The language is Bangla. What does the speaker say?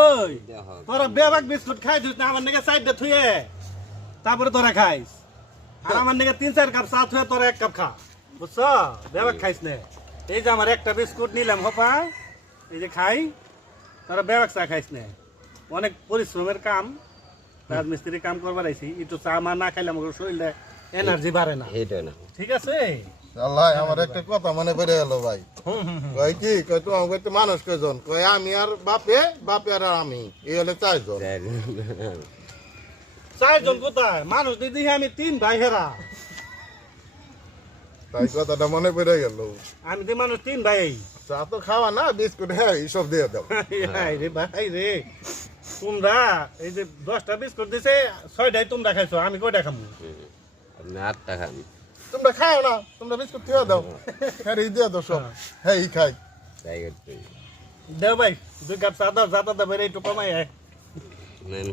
ওই তোরা বেবাক বিস্কুট খাই দিস না আমার নাকি সাইডে থুয়ে তারপরে তোরা খাইস আর আমার নাকি 3-4 কাপ চা থুয়ে তোরা 1 কাপ খা বুঝছ বেবাক খাইস না এই যে আমার একটা বিস্কুট নিলাম হপা এই যে খাই তোরা বেবাক চা খাইস না অনেক পরিশ্রমের কাম রাজমিস্ত্রি কাম করবার আইছি একটু চা মা না খাইলে আমার শরীরে এনার্জি বাড়ে না ঠিক আছে আল্লাহ আমার একটা কথা মনে পড়ে গেল ভাই কই কি কই তো আমাকে তো মানুষ কয়জন কই আমি আর বাপে আর আমি এই হলে 4 জন 4 জন কোথায় মানুষ দিদি আমি 3 ভাই হেরা তাই কথাটা মনে পড়ে গেল আমি তো মানুষ 3 ভাই চা তো খাওয়া না বিস্কুট হ্যাঁ এইসব দিয়ে দাও রে ভাই রে তোমরা এই যে 10টা বিস্কুট দিছে 6টাই তোমরা খাইছো আমি কয়টা খামু আপনি 8টা খান তোমরা খাও না তোমরা বিস্কুট দিয়ে দাও হ্যাঁ এই দিয়ে দাও সব হ্যাঁ এই খাই তাই করতে দেও ভাই 2 কাপ চা দাও যাতা দা বেরে একটু কমাই আয় নেন